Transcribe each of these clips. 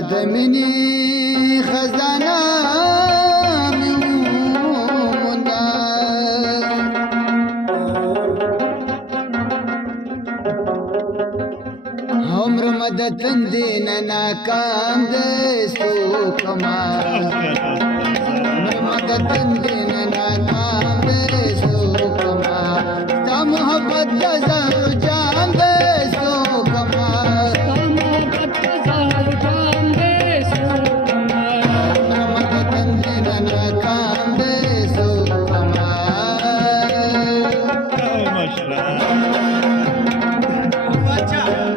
دمینی خزانه میمونده عمر مدد دینا ناکام دستو کمال عمر مدد دینا ناکام دستو کمال تا محبت دزر جان دستو کمال تا محبت دزر جان دستو کمال عمر مدد دینا ناکام دستو کمال ماشاءالله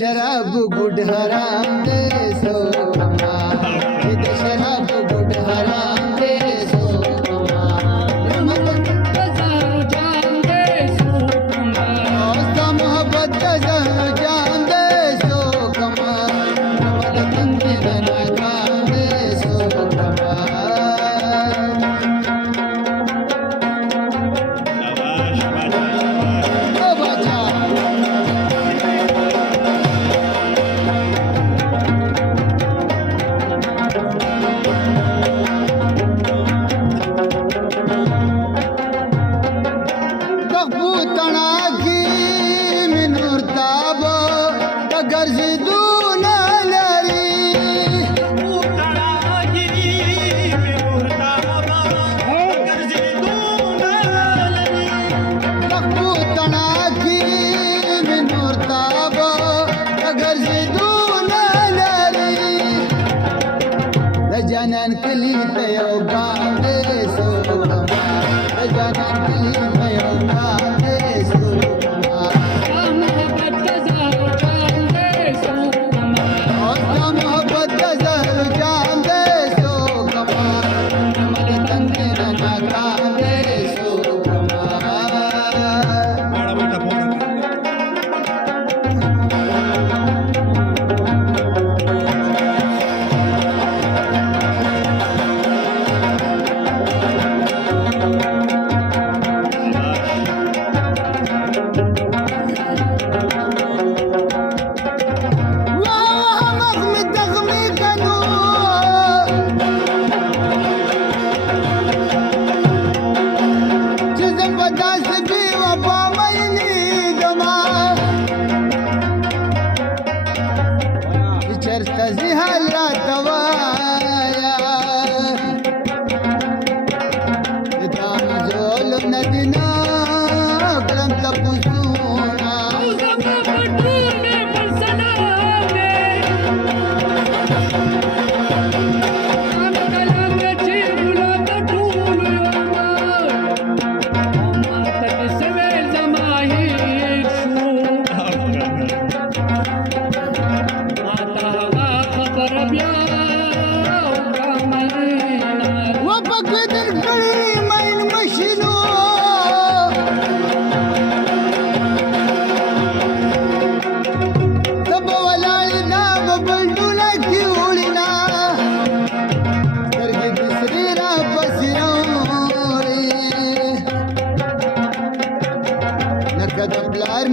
शराब गुड हराम दे सो कमाल शराब गुड हराम दे सो कमाल जान दे सो कमाल मोहब्बत जान दे सो कमाल तंगे नाकाम दे सो जानन कली तयो गावे सो कमाल जानन कली तयो गावे सो कमाल मोहब्बत जहर जान दे सो कमाल मोहब्बत जहर जान दे सो कमाल मल तंगे ना गावे सो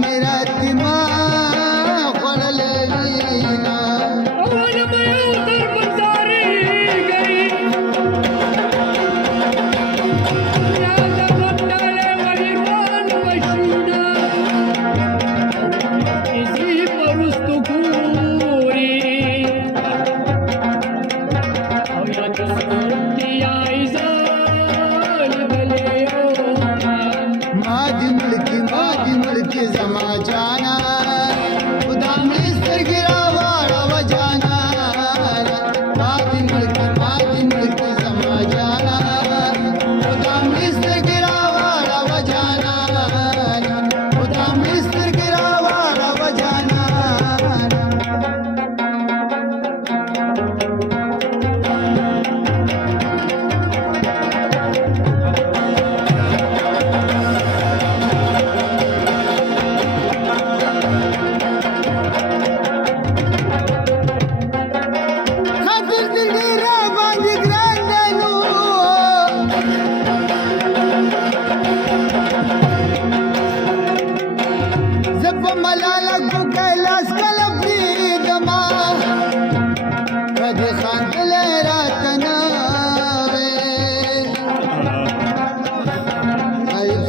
मेरा दिमाग खोल लेना और मैं उधर गुजारी गई राजा बंडाले वाली कौन मशीना इसी पर उस्तुकूरी और या किसी आइज़ाल बलियो मादी मुल्की जमा जाना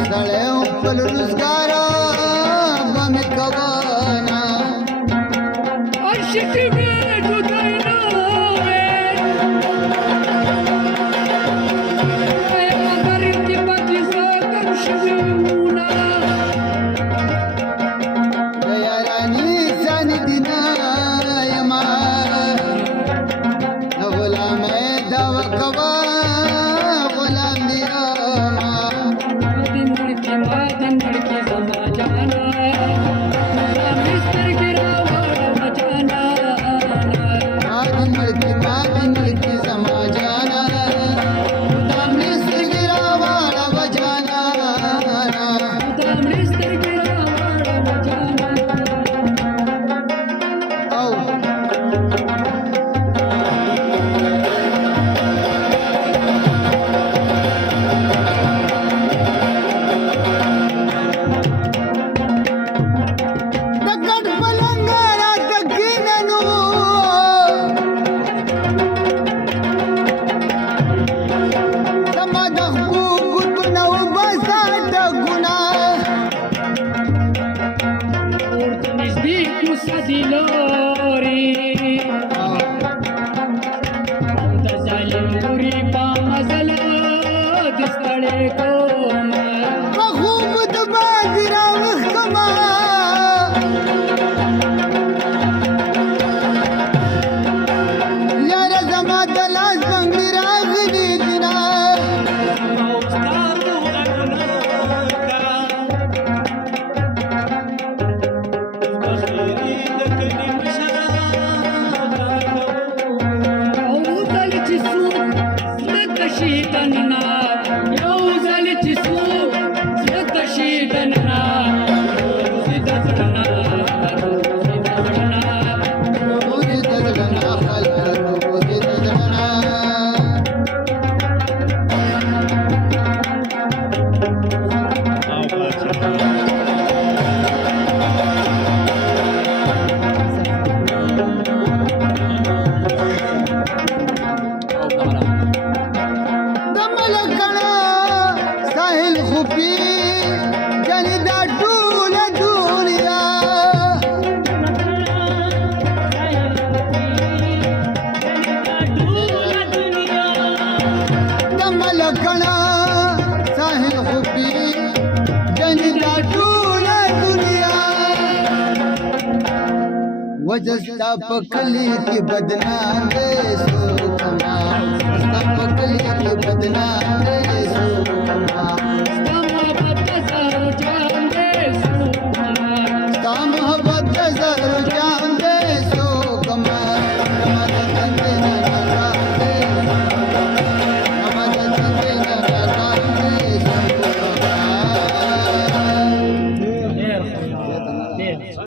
सड़े पल रोजगार बम कवाना अशिक में जुदाई ना होवे मगर की पति से कम शिवना गया रानी सन दिना यमा नवला में दवा कवा गुलाम दिया दिन लड़की समा जाना मिस्टर गिरा बचाना दिन लड़की समा जाना मिस्र गिरा वाला बजाना मिस्टर गिरा बचाना दगड पलंगारा दगिननु समादख गुगुत नव बसा दगुना और नजदीक मुसदिलोरी जालिम पूरी पामजला दिसड़े को खूब दबाजरा वखमा यार जमा दलास बंगली रागनी दिना रोज दगड़ना खल रोज दगड़ना दमलकणा साहिल खुफी जनिदा टूल दुनिया दमलकणा साहिल खुफी जनिदा टूल दुनिया वजस्ता पकली की बदनाम दे सो कमा पकली की बदनाम